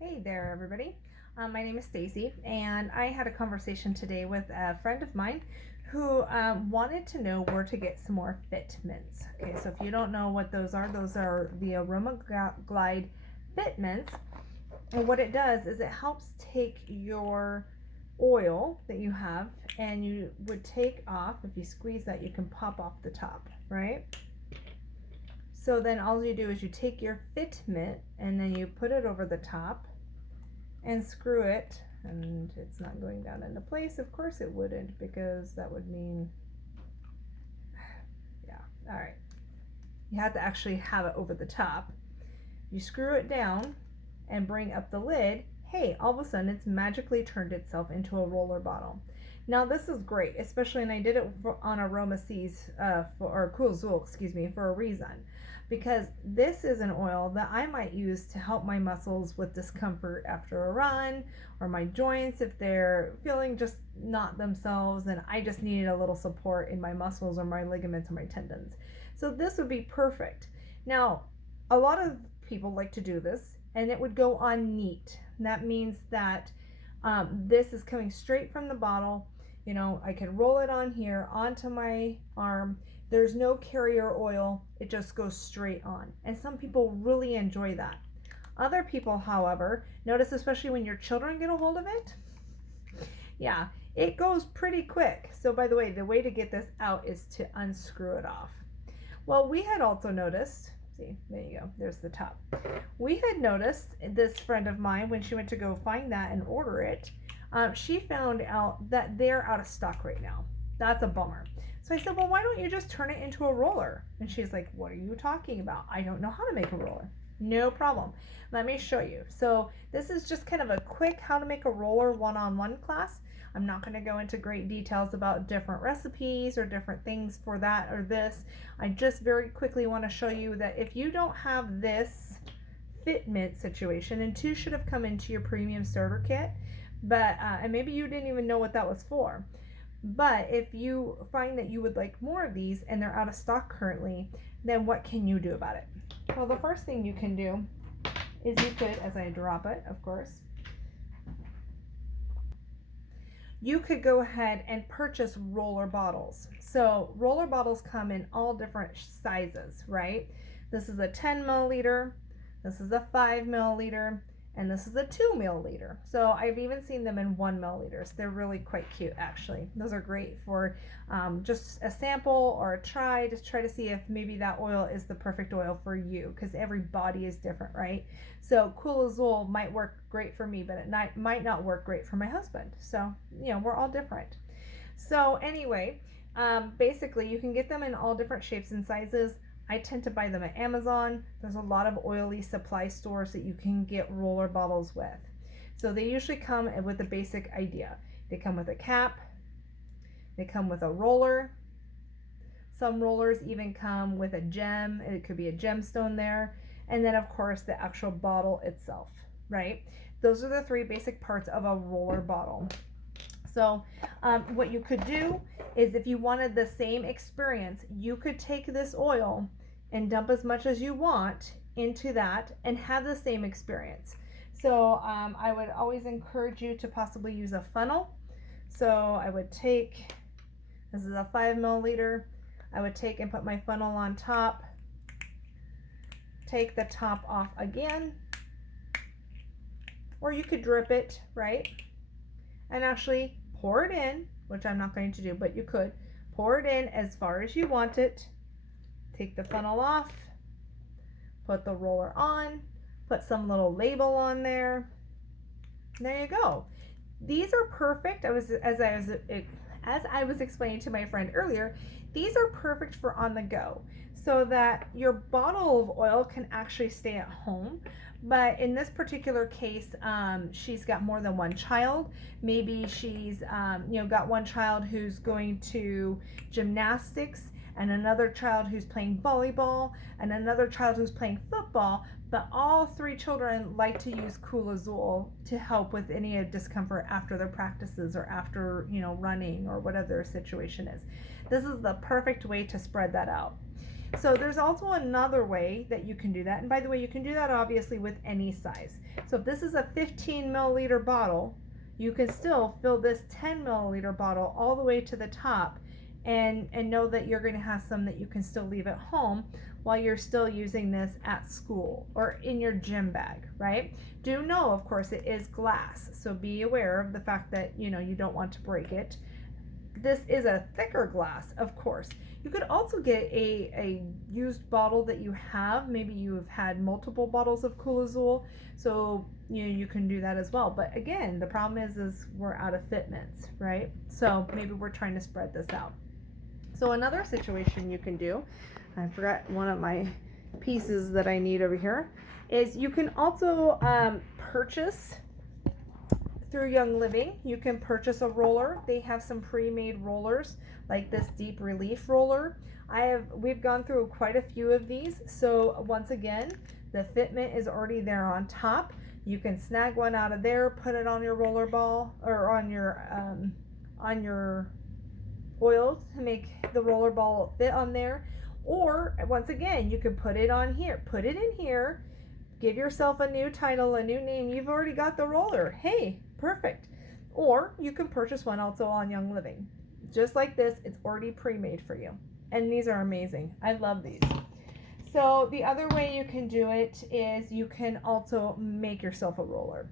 Hey there, everybody. My name is Stacy, and I had a conversation today with a friend of mine who wanted to know where to get some more fitments. Okay, so if you don't know what those are the Aroma Glide fitments. And what it does is it helps take your oil that you have, and you would take off, if you squeeze that, you can pop off the top, right? So then all you do is you take your fitment and then you put it over the top and screw it, and it's not going down into place. Of course it wouldn't, because that would mean, yeah, all right. You have to actually have it over the top. You screw it down and bring up the lid. Hey, all of a sudden it's magically turned itself into a roller bottle. Now this is great, especially, and I did it on Aroma C's or Cool Zool, excuse me, for a reason, because this is an oil that I might use to help my muscles with discomfort after a run, or my joints if they're feeling just not themselves and I just needed a little support in my muscles or my ligaments or my tendons. So this would be perfect. Now, a lot of people like to do this, and it would go on neat. That means that this is coming straight from the bottle. You know, I can roll it on here onto my arm. There's no carrier oil, it just goes straight on. And some people really enjoy that. Other people, however, notice, especially when your children get a hold of it, yeah, it goes pretty quick. So by the way to get this out is to unscrew it off. Well, we had also noticed, see, there you go, there's the top. We had noticed, this friend of mine, when she went to go find that and order it, she found out that they're out of stock right now. That's a bummer. So I said, well, why don't you just turn it into a roller? And she's like, what are you talking about? I don't know how to make a roller. No problem. Let me show you. So this is just kind of a quick how to make a roller one-on-one class. I'm not going to go into great details about different recipes or different things for that or this. I just very quickly want to show you that if you don't have this fitment situation, and two should have come into your premium starter kit, but and maybe you didn't even know what that was for. But if you find that you would like more of these and they're out of stock currently, then what can you do about it? Well, the first thing you can do is you could, as I drop it, of course, you could go ahead and purchase roller bottles. So roller bottles come in all different sizes, right? This is a 10 milliliter, this is a 5 milliliter, and this is a 2 milliliter. So I've even seen them in 1 milliliters. They're really quite cute, actually. Those are great for just a sample or a try, to try to see if maybe that oil is the perfect oil for you, because every body is different, right? So Cool Azul might work great for me, but it might not work great for my husband. So, you know, we're all different. So anyway, basically you can get them in all different shapes and sizes. I tend to buy them at Amazon. There's a lot of oily supply stores that you can get roller bottles with. So they usually come with a basic idea. They come with a cap, they come with a roller. Some rollers even come with a gem. It could be a gemstone there. And then of course the actual bottle itself, right? Those are the three basic parts of a roller bottle. So what you could do is, if you wanted the same experience, you could take this oil and dump as much as you want into that and have the same experience. So I would always encourage you to possibly use a funnel. So I would take, this is a 5 milliliter, I would take and put my funnel on top, take the top off again, or you could drip it, right? And actually pour it in, which I'm not going to do, but you could pour it in as far as you want it. Take the funnel off, put the roller on, put some little label on there. There you go. These are perfect. As I was explaining to my friend earlier, these are perfect for on the go, so that your bottle of oil can actually stay at home. But in this particular case, she's got more than one child. Maybe she's got one child who's going to gymnastics, and another child who's playing volleyball, and another child who's playing football. But all three children like to use Cool Azul to help with any discomfort after their practices, or after, running, or whatever their situation is. This is the perfect way to spread that out. So there's also another way that you can do that. And by the way, you can do that obviously with any size. So if this is a 15 milliliter bottle, you can still fill this 10 milliliter bottle all the way to the top and know that you're going to have some that you can still leave at home while you're still using this at school or in your gym bag, right? Do know, of course, it is glass, so be aware of the fact that you don't want to break it. This is a thicker glass, of course. You could also get a used bottle that you have. Maybe you've had multiple bottles of Cool Azul, so you can do that as well. But again, the problem is we're out of fitments, right? So maybe we're trying to spread this out. So another situation you can do, I forgot one of my pieces that I need over here, is you can also purchase through Young Living. You can purchase a roller. They have some pre-made rollers like this deep relief roller. We've gone through quite a few of these. So once again, the fitment is already there on top. You can snag one out of there, put it on your roller ball or on your oil to make the roller ball fit on there. Or once again, you can put it on here, put it in here, give yourself a new title, a new name. You've already got the roller. Hey, perfect. Or you can purchase one also on Young Living. Just like this, it's already pre-made for you. And these are amazing. I love these. So the other way you can do it is you can also make yourself a roller.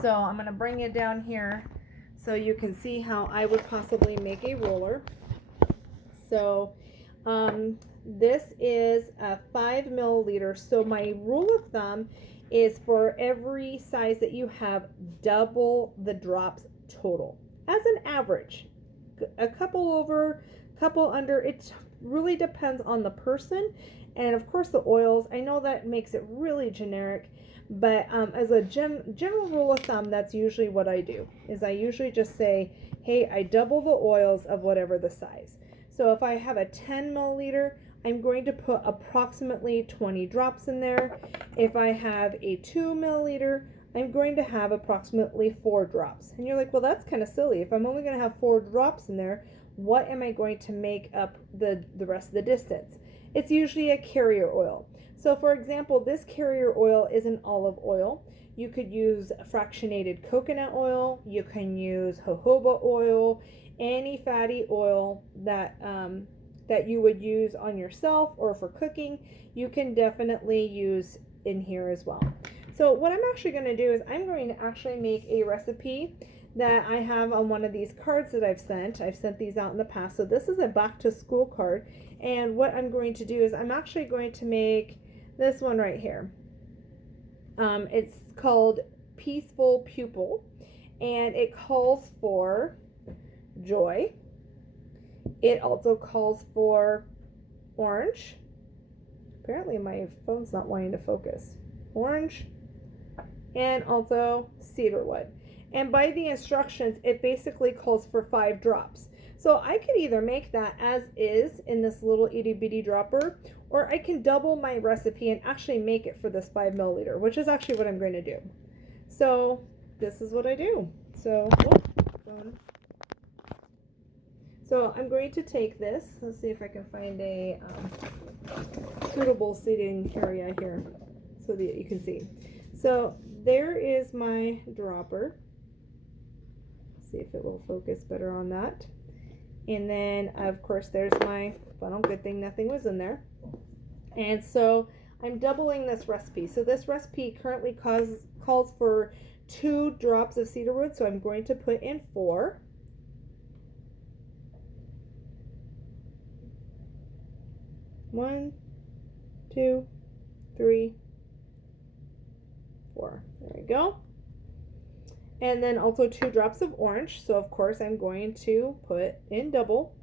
So I'm going to bring it down here so you can see how I would possibly make a roller. So this is a 5 milliliter. So my rule of thumb is for every size that you have, double the drops total as an average. A couple over, couple under. It really depends on the person, and of course the oils. I know that makes it really generic, but as a general rule of thumb, that's usually what I do. Is I usually just say, hey, I double the oils of whatever the size. So if I have a 10 milliliter, I'm going to put approximately 20 drops in there. If I have a 2 milliliter, I'm going to have approximately 4 drops. And you're like, well, that's kind of silly. If I'm only going to have 4 drops in there, what am I going to make up the rest of the distance? It's usually a carrier oil. So for example, this carrier oil is an olive oil. You could use fractionated coconut oil. You can use jojoba oil, any fatty oil that you would use on yourself or for cooking. You can definitely use in here as well. So what I'm actually going to do is I'm going to actually make a recipe that I have on one of these cards that I've sent. I've sent these out in the past. So this is a back to school card. And what I'm going to do is I'm actually going to make this one right here. It's called Peaceful Pupil, and it calls for joy. It also calls for orange. Apparently my phone's not wanting to focus. Orange, and also cedarwood. And by the instructions, it basically calls for 5 drops. So I could either make that as is in this little itty bitty dropper, or I can double my recipe and actually make it for this 5 milliliter, which is actually what I'm going to do. So this is what I do. So I'm going to take this. Let's see if I can find a suitable seating area here so that you can see. So there is my dropper. Let's see if it will focus better on that. And then, of course, there's my funnel. Good thing nothing was in there. And so I'm doubling this recipe. So this recipe currently calls for 2 drops of cedarwood. So I'm going to put in 4. One, 2, 3, 4. There we go. And then also 2 drops of orange. So of course I'm going to put in double.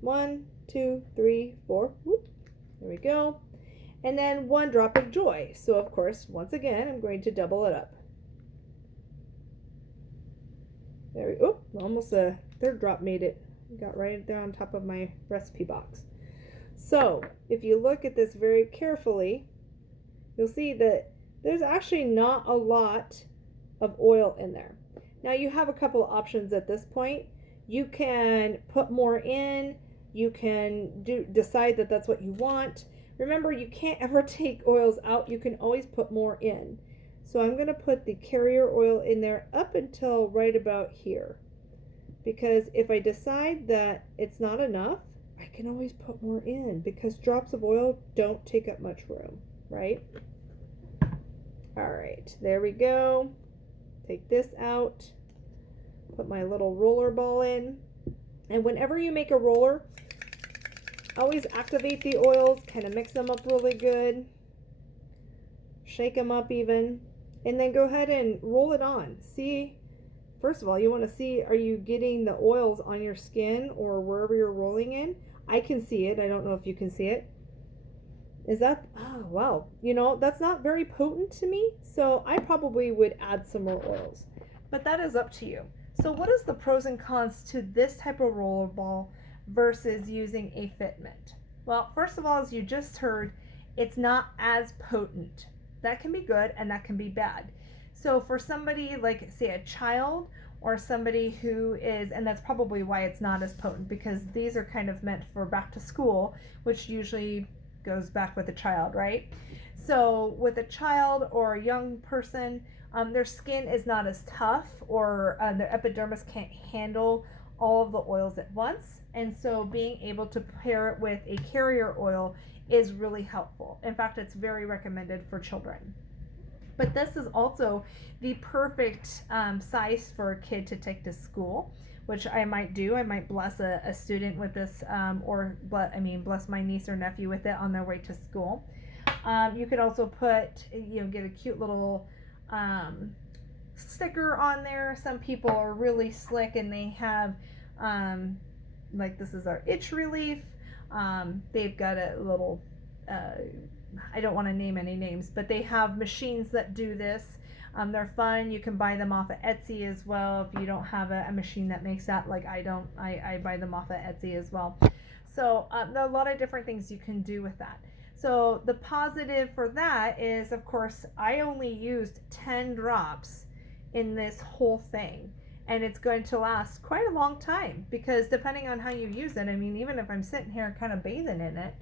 1, 2, 3, 4. Whoop. There we go. And then 1 drop of joy. So of course, once again, I'm going to double it up. There we go. Almost a 3rd drop made it. Got right there on top of my recipe box. So if you look at this very carefully, you'll see that there's actually not a lot of oil in there. Now you have a couple of options at this point. You can put more in, You can decide that that's what you want. Remember, you can't ever take oils out. You can always put more in. So I'm going to put the carrier oil in there up until right about here. Because if I decide that it's not enough, I can always put more in, because drops of oil don't take up much room, right? All right, there we go. Take this out. Put my little roller ball in. And whenever you make a roller, always activate the oils, kind of mix them up really good. Shake them up even. And then go ahead and roll it on. See, first of all, you want to see, are you getting the oils on your skin or wherever you're rolling in? I can see it. I don't know if you can see it. Is that, oh, wow. You know, that's not very potent to me. So I probably would add some more oils. But that is up to you. So what is the pros and cons to this type of roller ball versus using a fitment? Well, first of all, as you just heard, it's not as potent. That can be good and that can be bad. So for somebody like, say, a child or somebody who is, and that's probably why it's not as potent, because these are kind of meant for back to school, which usually goes back with a child, right? So with a child or a young person, their skin is not as tough, or their epidermis can't handle all of the oils at once. And so being able to pair it with a carrier oil is really helpful. In fact, it's very recommended for children. But this is also the perfect size for a kid to take to school, which I might do. I might bless a student with this, or bless my niece or nephew with it on their way to school. You could also put, get a cute little sticker on there. Some people are really slick and they have, like, this is our itch relief. They've got a little, I don't want to name any names, but they have machines that do this. They're fun. You can buy them off of Etsy as well if you don't have a machine that makes that, like I don't. I buy them off of Etsy as well. So there are a lot of different things you can do with that. So the positive for that is, of course, I only used 10 drops in this whole thing. And it's going to last quite a long time, because depending on how you use it, even if I'm sitting here kind of bathing in it,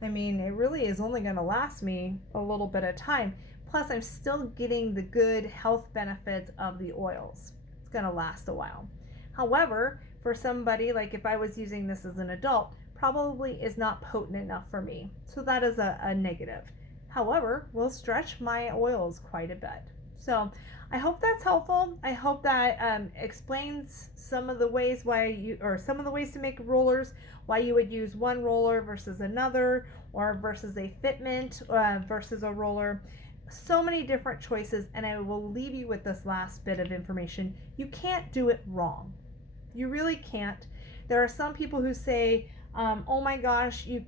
it really is only going to last me a little bit of time. Plus, I'm still getting the good health benefits of the oils. It's going to last a while. However, for somebody, like if I was using this as an adult, probably is not potent enough for me. So that is a negative. However, will stretch my oils quite a bit. So I hope that's helpful. I hope that explains some of the ways some of the ways to make rollers, why you would use one roller versus another, or versus a fitment versus a roller. So many different choices, and I will leave you with this last bit of information. You can't do it wrong. You really can't. There are some people who say, oh my gosh, you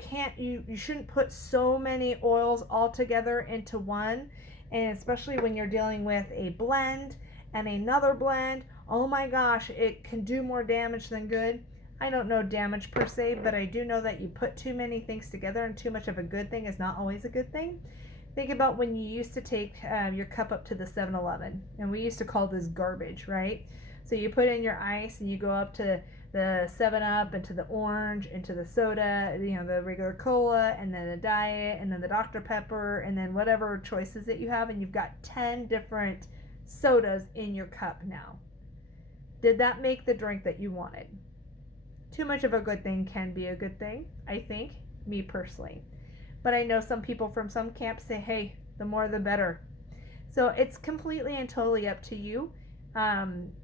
shouldn't put so many oils all together into one. And especially when you're dealing with a blend and another blend, oh my gosh, it can do more damage than good. I don't know damage per se, but I do know that you put too many things together, and too much of a good thing is not always a good thing. Think about when you used to take your cup up to the 7-Eleven, and we used to call this garbage, right? So you put in your ice and you go up to the 7-Up, into the orange, into the soda, the regular cola, and then the diet, and then the Dr. Pepper, and then whatever choices that you have, and you've got 10 different sodas in your cup now. Did that make the drink that you wanted? Too much of a good thing can be a good thing, I think, me personally. But I know some people from some camps say, hey, the more the better. So it's completely and totally up to you.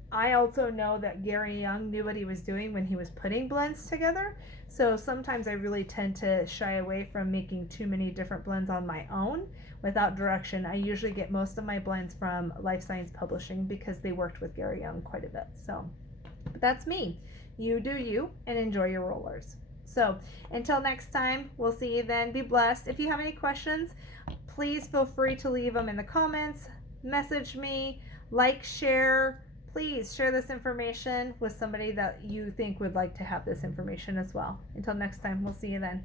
I also know that Gary Young knew what he was doing when he was putting blends together. So sometimes I really tend to shy away from making too many different blends on my own without direction. I usually get most of my blends from Life Science Publishing, because they worked with Gary Young quite a bit. So but that's me. You do you, and enjoy your rollers. So until next time, we'll see you then. Be blessed. If you have any questions, please feel free to leave them in the comments. Message me, like, share. Please share this information with somebody that you think would like to have this information as well. Until next time, we'll see you then.